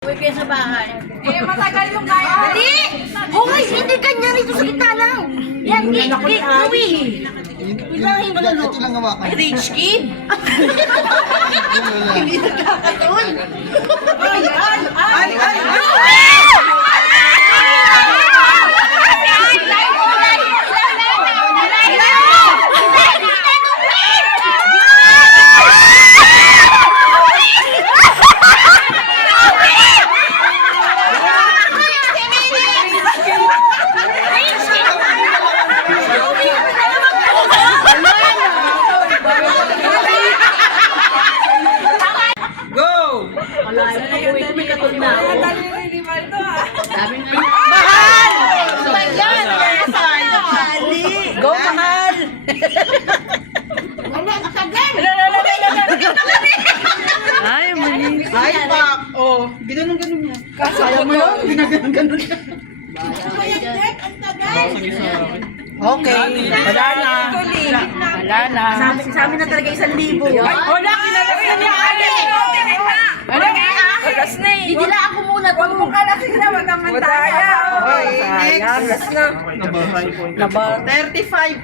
Uwi kayo sa bahay. Eh, matagal yung kaya. Hindi! Okay, hindi ganyan. Ito sa gitna lang. Yan, uwi. Ilahin mo na lo. Ito lang hawakan. Ay, rich kid. Hindi nagkakataon. Ay! Wala na yung may katol na ako. Daming mahal! Yan! Go, mahal! Wala, katagal! Ay, mali. Ay, pak! Oh, ganun niya. Kaya mo yun? Ginaganon niya. Okay. Wala na. Wala na. Sa amin na talaga 1,000. Wala, kinalagyan niya. Ano nga? Alas na eh. Hindi ako muna to. Huwag mong kalasing na, wag kang mantaya. Sayang. Next. Naba. 35